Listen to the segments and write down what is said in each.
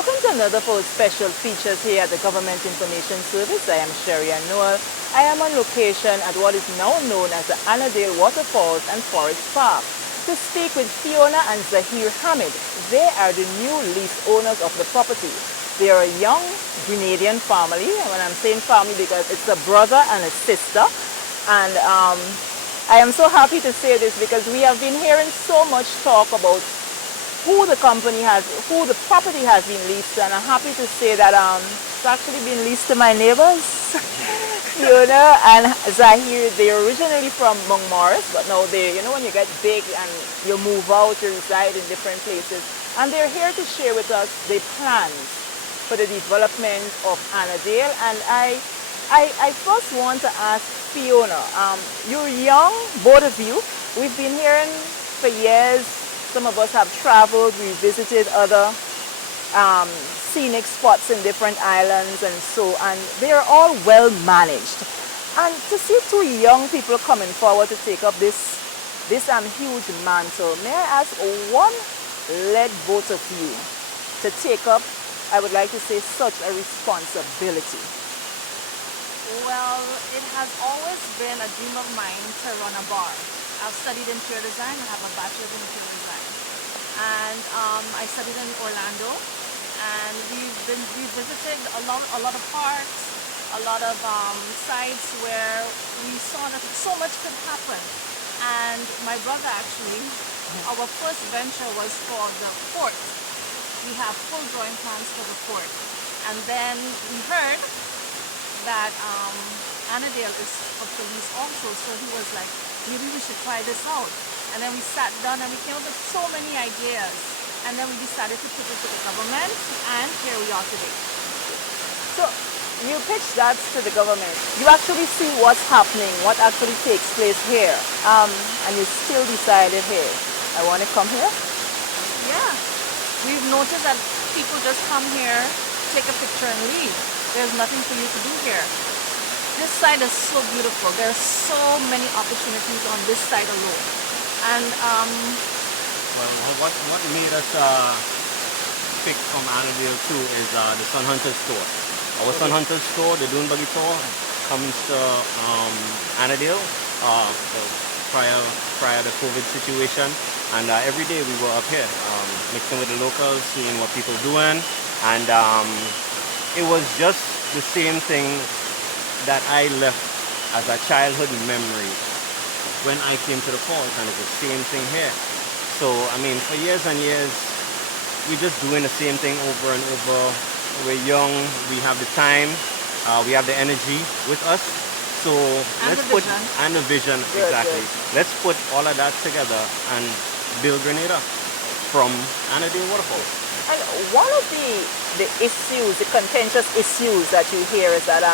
Welcome to another of our special features here at the Government Information Service. I am Sherry Noel. I am on location at what is now known as the Annandale Waterfalls and Forest Park to speak with Fiona and Zahir Hamid. They are the new lease owners of the property. They are a young Grenadian family, and when I'm saying family because it's a brother and a sister. And I am so happy to say this because we have been hearing so much talk about who the property has been leased to, and I'm happy to say that it's actually been leased to my neighbors, Fiona and Zahir. They're originally from Mount Morris, but now when you get big and you move out, you reside in different places, and they're here to share with us their plans for the development of Annandale. And I first want to ask Fiona, you're young, both of you. We've been hearing for years. Some of us have traveled, we visited other scenic spots in different islands and they're all well managed. And to see two young people coming forward to take up this huge mantle, may I ask what led both of you to take up, I would like to say, such a responsibility? Well, it has always been a dream of mine to run a bar. I've studied interior design. I have a bachelor's in interior design, and I studied in Orlando. And we visited a lot of parks, a lot of sites where we saw that so much could happen. And my brother actually, our first venture was for the fort. We have full drawing plans for the fort, and then we heard that Annandale is for police also, so he was like, maybe we should try this out. And then we sat down and we came up with so many ideas, and then we decided to put it to the government, and here we are today. So you pitched that to the government. You actually see what's happening, what actually takes place here, and you still decided, hey, I want to come here? Yeah, we've noticed that people just come here, take a picture and leave. There's nothing for you to do here. This side is so beautiful. There are so many opportunities on this side alone. And well, what made us pick from Annandale too is the Sun Hunter store. Our Sun Hunter store, the Dune Buggy store, comes to Annandale prior to COVID situation, and every day we were up here mixing with the locals, seeing what people doing, and it was just the same thing that I left as a childhood memory when I came to the falls, and it's the same thing here. So I mean, for years and years we're just doing the same thing over and over. We're young, we have the time, we have the energy with us, so let's put the vision. Exactly. Let's put all of that together and build Grenada from Annandale Waterfall. And one of the issues, the contentious issues that you hear is that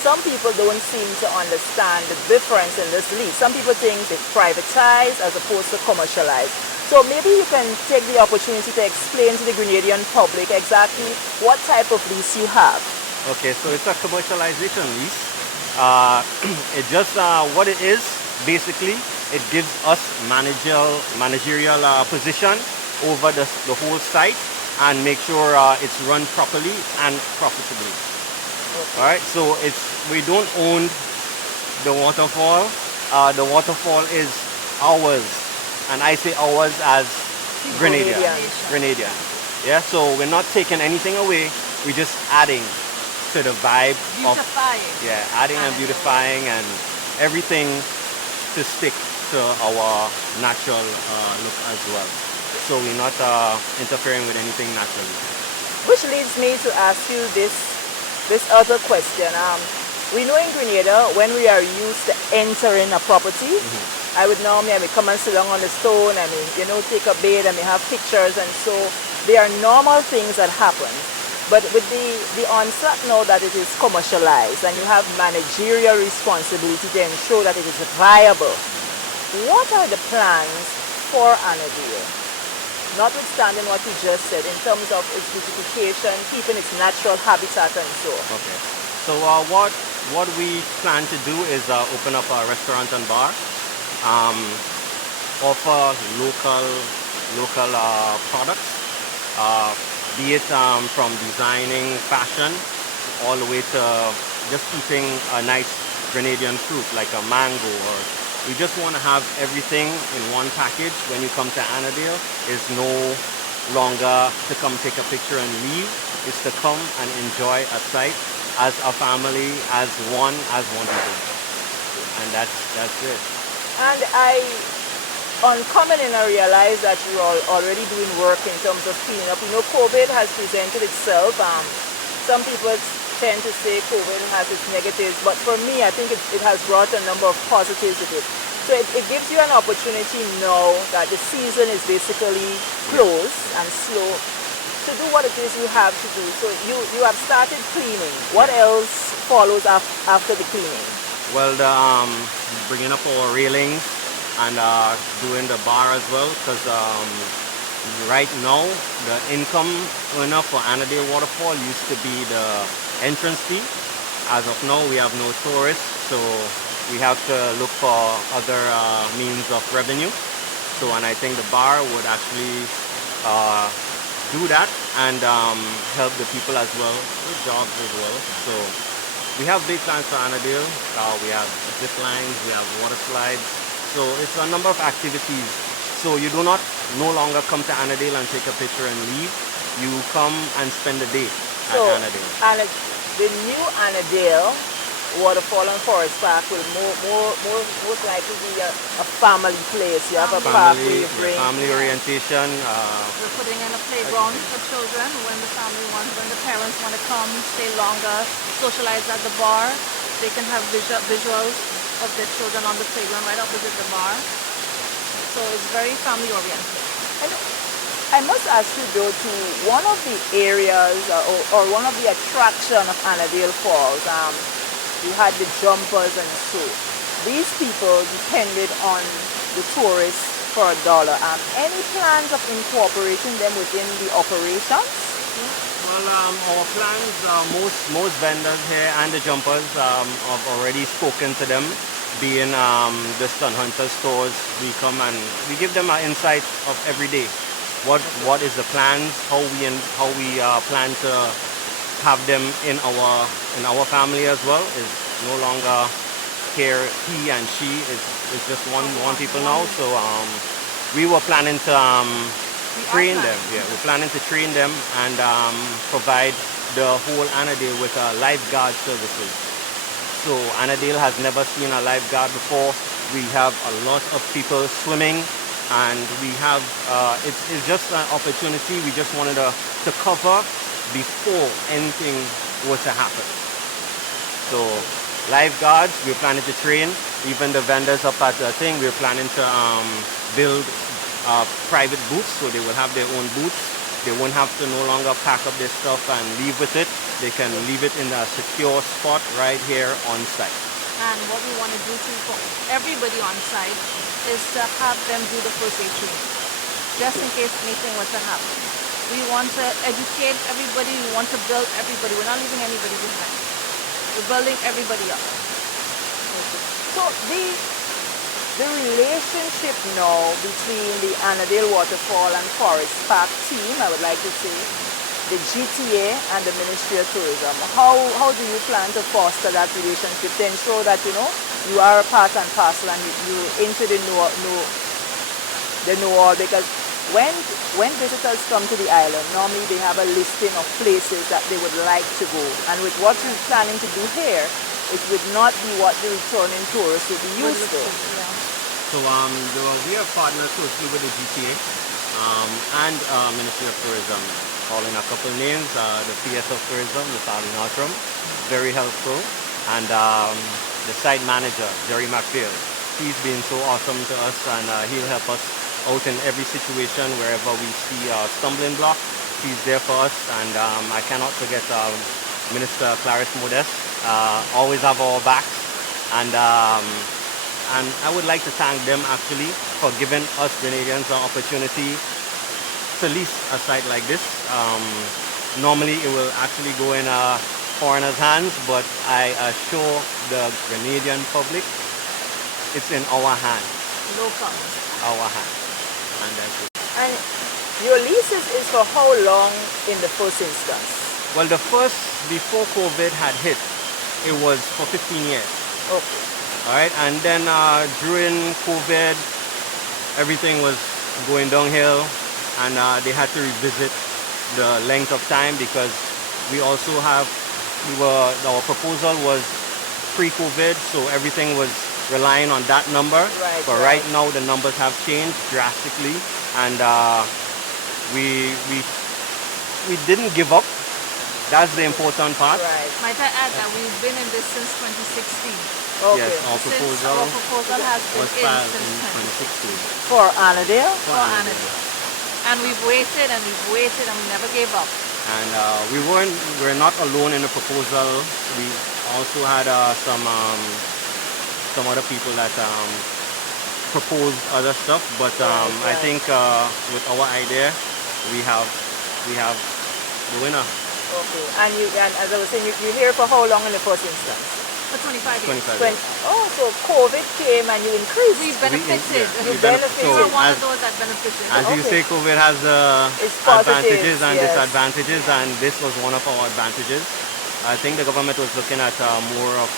some people don't seem to understand the difference in this lease. Some people think it's privatized as opposed to commercialized. So maybe you can take the opportunity to explain to the Grenadian public exactly what type of lease you have. Okay, so it's a commercialization lease. It just what it is, basically, it gives us managerial position over the whole site and make sure it's run properly and profitably. Okay. All right, so we don't own the waterfall. The waterfall is ours, and I say ours as Grenadian. Yeah, so we're not taking anything away. We're just adding to the vibe adding and beautifying and everything to stick to our natural look as well. So we're not interfering with anything naturally. Which leads me to ask you this other question. We know in Grenada, when we are used to entering a property, I would come and sit down on the stone, take a bait, have pictures, and so there are normal things that happen. But with the onset now that it is commercialized and you have managerial responsibility to ensure that it is viable, what are the plans for Annandale? Notwithstanding what you just said in terms of its beautification, keeping its natural habitat and so on. Okay. So what we plan to do is open up a restaurant and bar, offer local products, be it from designing fashion all the way to just eating a nice Grenadian fruit like a mango. Or we just want to have everything in one package. When you come to Annandale, it's no longer to come take a picture and leave. It's to come and enjoy a site as a family, as one people. And that's it. And on coming in, I realized that you're already doing work in terms of cleaning up. You know, COVID has presented itself. Some people tend to say COVID has its negatives, but for me, I think it has brought a number of positives with it. So it gives you an opportunity now that the season is basically closed and slow to do what it is you have to do. So you have started cleaning. What else follows after the cleaning? Well, bringing up our railings and doing the bar as well, because right now the income earner for Annandale Waterfall used to be the entrance fee. As of now, we have no tourists, so we have to look for other means of revenue. So, and I think the bar would actually do that and help the people as well with jobs as well. So we have big plans for Annandale. We have zip lines, we have water slides. So it's a number of activities. So you do not no longer come to Annandale and take a picture and leave. You come and spend the day at Annandale. And the new Annandale Waterfall and Forest Park will most likely be a family place. You have a park where you bring family orientation. We're putting in a playground for children when the parents want to come, stay longer, socialize at the bar. They can have visuals of their children on the playground right opposite the bar. So it's very family oriented. And I must ask you though, to one of the areas or one of the attractions of Annandale Falls, you had the jumpers and so. These people depended on the tourists for $1. Any plans of incorporating them within the operations? Well, our plans, most vendors here and the jumpers have already spoken to them. Being the Sun Hunter stores, we come and we give them an insight of every day. What is the plans? How we plan to have them in our family as well. Is no longer here he and she. It's just one people now. So we were planning to train them. Yeah, we're planning to train them and provide the whole Annandale with lifeguard services. So Annandale has never seen a lifeguard before. We have a lot of people swimming, and we have it's just an opportunity. We just wanted to cover before anything was to happen. So lifeguards, we're planning to train. Even the vendors up at the thing, we're planning to build private booths, so they will have their own booths. They won't have to no longer pack up their stuff and leave with it. They can leave it in a secure spot right here on site. And what we want to do for everybody on site is to have them do the first aid training, just in case anything were to happen. We want to educate everybody. We want to build everybody. We're not leaving anybody behind. We're building everybody up. So the relationship now between the Annandale Waterfall and Forest Park team, I would like to say, the GTA and the Ministry of Tourism, how do you plan to foster that relationship to ensure that you are a part and parcel and you're into the know-all? Because when visitors come to the island, normally they have a listing of places that they would like to go, and with what you're planning to do here, it would not be what the returning tourists would be used to. So we are partners closely with the GTA and Ministry of Tourism. Calling a couple names, the PS of Tourism, the Sally Nortram, very helpful, and the site manager, Jerry McPhail. He's been so awesome to us, and he'll help us out in every situation. Wherever we see a stumbling block, he's there for us. And I cannot forget Minister Clarice Modest, always have our backs, and I would like to thank them actually for giving us Grenadians an opportunity to lease a site like this. Normally it will actually go in a foreigner's hands, but I assure the Grenadian public it's in our hands. Local. Our hands. And that's it. And your leases is for how long in the first instance? Well, the first, before COVID had hit, it was for 15 years. Okay. All right, and then during COVID, everything was going downhill, and they had to revisit the length of time because we also have, our proposal was pre-COVID, so everything was relying on that number. Right, But right. right now the numbers have changed drastically, and we didn't give up. That's the important part. Right. Might I add that we've been in this since 2016. Okay. Yes, our Since proposal our proposal has been was in filed since in 2016. For Annandale? for Annandale. And we've waited and we've waited and we never gave up. And we're not alone in the proposal. We also had some other people that proposed other stuff, but I Right. think with our idea, we have the winner. Okay. And as I was saying, you're here for how long in the first instance? For 25 years. 25 20. years. Oh, so COVID came and you increased. We benefited. We benefit- We were so one as, of those that benefited. as you Okay. say, COVID has It's positives, advantages and yes. disadvantages, and this was one of our advantages. I think the government was looking at more of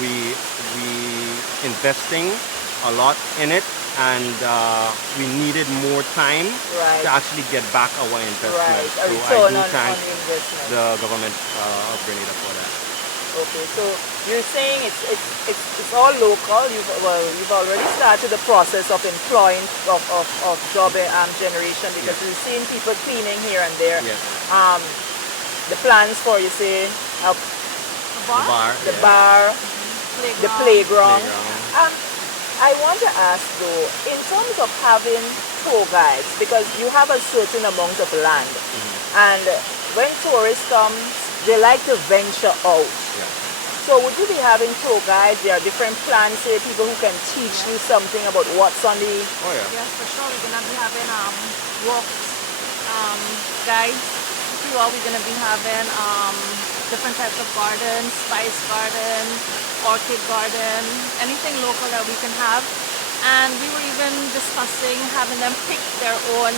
we investing a lot in it, and we needed more time Right. to actually get back our investment. Right. A So I return do on thank the investment. the government of Grenada for that. Okay, so you're saying it's all local. You've already started the process of employing of job generation because Yes. you're seeing people cleaning here and there. Yes. The plans for you say A The bar, bar. the yes. bar, the playground. Playground. I want to ask though, in terms of having tour guides, because you have a certain amount of land, and when tourists come, they like to venture out. Yeah. So would you be having tour guides? There are different plans, say people who can teach you something about what's on the... Oh yeah. yes, for sure. We're gonna be having walks, guides. We're gonna be having different types of gardens, spice garden, orchid garden, anything local that we can have. And we were even discussing having them pick their own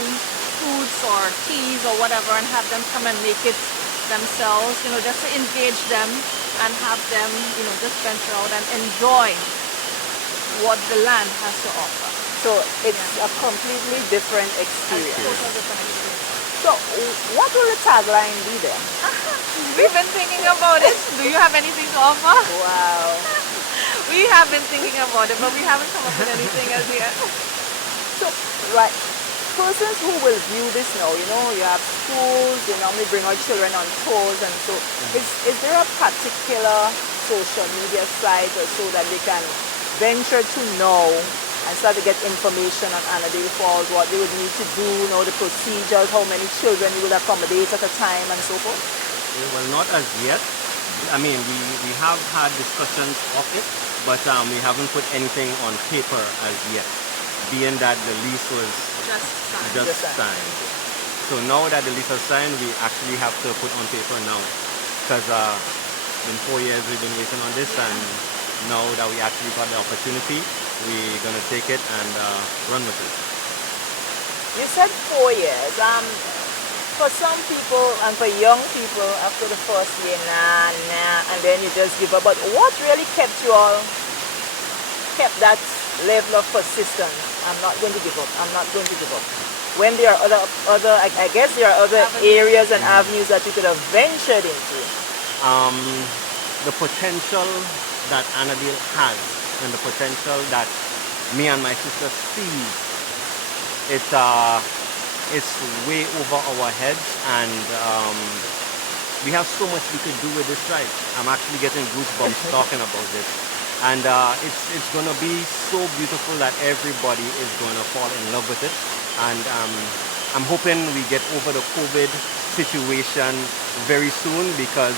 foods or teas or whatever and have them come and make it themselves, just to engage them and have them, just venture out and enjoy what the land has to offer. So it's a completely different experience. Total different experience. So what will the tagline be then? We've been thinking about it. Do you have anything to offer? Wow. We have been thinking about it, but we haven't come up with anything as yet. So, right, persons who will view this now, you have schools, they normally bring out children on tours, and so is there a particular social media site or so that they can venture to know and start to get information on Annandale Falls, what they would need to do, the procedures, how many children you will accommodate at a time, and so forth? Well, not as yet. I mean, we have had discussions of it, but we haven't put anything on paper as yet, being that the lease was Just just signed. So now that the lease is signed, we actually have to put on paper now, because in 4 years we've been waiting on this, and now that we actually got the opportunity, we're gonna take it and run with it. You said 4 years. For some people and for young people, after the first year, nah, and then you just give up. But what really kept that level of persistence? I'm not going to give up. I'm not going to give up. When there are other, I guess there are other areas and avenues that you could have ventured into. The potential that Annandale has, and the potential that me and my sister see, it's way over our heads, and we have so much we could do with this ride. I'm actually getting goosebumps talking about this, and it's gonna be so beautiful that everybody is gonna fall in love with it, and I'm hoping we get over the COVID situation very soon, because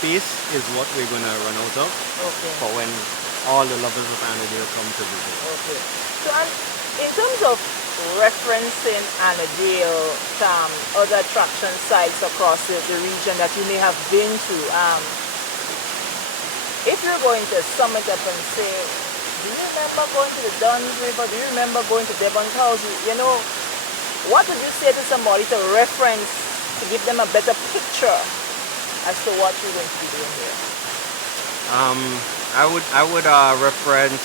space is what we're gonna run out of for when all the lovers of Annandale come to visit. Okay. So in terms of referencing Annandale, other attraction sites across the region that you may have been to, if you're going to sum it up and say, do you remember going to the Duns River? Do you remember going to Devon's house? what would you say to somebody to reference, to give them a better picture as to what you're going to be doing here? I would reference,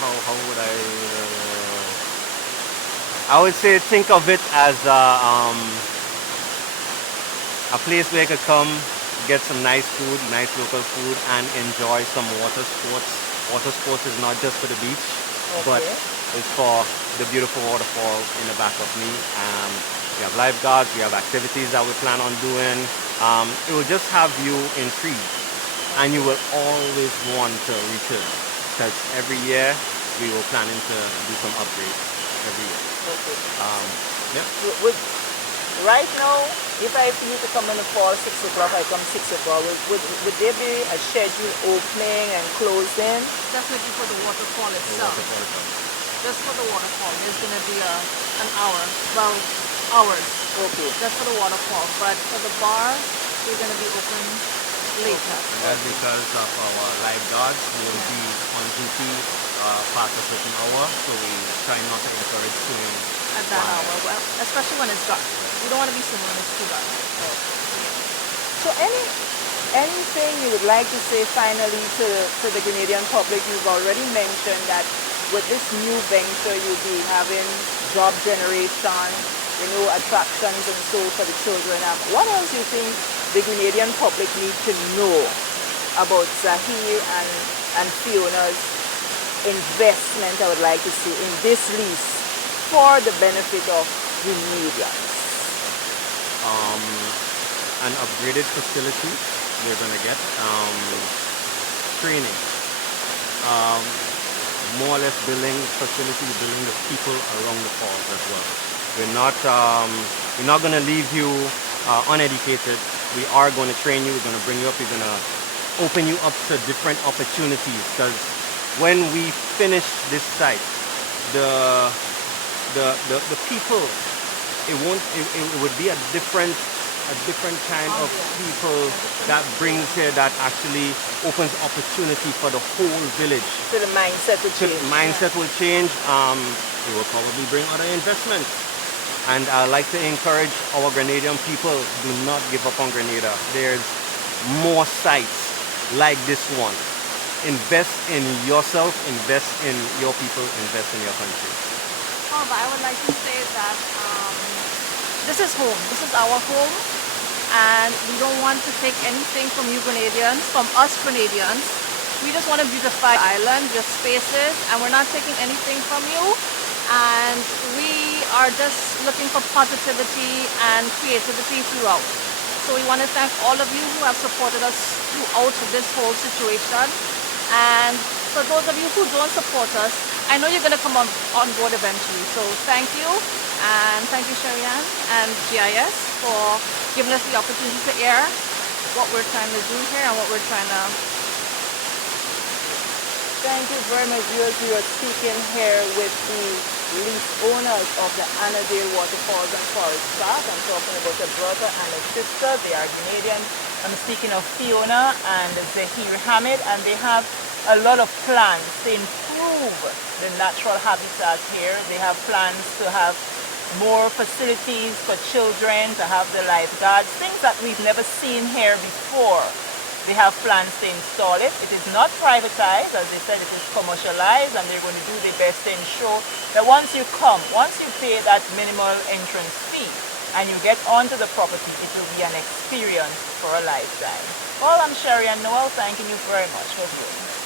how would I would say think of it as a place where you could come, get some nice food, nice local food, and enjoy some water sports. Water sports is not just for the beach, but Okay. it's for the beautiful waterfall in the back of me. We have lifeguards, we have activities that we plan on doing. It will just have you intrigued, and you will always want to return, because every year we were planning to do some upgrades every year. Okay. Yep. Right now, if I need to come in the fall 6 o'clock, I come 6 o'clock. Would there be a schedule opening and closing? Definitely for the waterfall The itself. waterfall is on. Just for the waterfall, there's going to be an hour, well, hours, Okay. just for the waterfall. But for the bar, we're going to be open later. And that's because of our lifeguards who will be on duty past a certain hour, so we try not to encourage swimming At that hour, well, especially when it's dark. We don't want to be swimming when it's too dark. So anything you would like to say finally to the Grenadian public? You've already mentioned that with this new venture you'll be having job generation, attractions and so for the children. What else do you think the Grenadian public need to know about Zahir and Fiona's investment, I would like to see, in this lease for the benefit of Grenadians? An upgraded facility we're going to get, training, more or less building facilities, building the people around the falls as well. We're not going to leave you uneducated. We are going to train you, we're going to bring you up, we're going to open you up to different opportunities, because when we finish this site, the people, it would be a different kind of people that brings here, that actually opens opportunity for the whole village. So the mindset will So change. the mindset will change. It will probably bring other investments. And I like to encourage our Grenadian people, do not give up on Grenada. There's more sites like this one. Invest in yourself, invest in your people, invest in your country. However, I would like to say that this is home. This is our home. And we don't want to take anything from you Grenadians, from us Grenadians. We just want to beautify the island, your spaces, and we're not taking anything from you. And we are just looking for positivity and creativity throughout. So we want to thank all of you who have supported us throughout this whole situation. And for those of you who don't support us, I know you're going to come on board eventually. So thank you. And thank you, Sharianne and GIS, for giving us the opportunity to air what we're trying to do here and what we're trying to... Thank you very much, viewers. We are speaking here with the lease owners of the Annandale Waterfalls and Forest Park. I'm talking about a brother and a sister. They are Grenadian. I'm speaking of Fiona and Zahir Hamid, and they have a lot of plans to improve the natural habitat here. They have plans to have more facilities for children, to have the lifeguards, things that we've never seen here before. They have plans to install it. It is not privatized, as they said, it is commercialized, and they're going to do their best to ensure that once you come, once you pay that minimal entrance fee and you get onto the property, it will be an experience for a lifetime. Well, I'm Sherry and Noel, thanking you very much for viewing.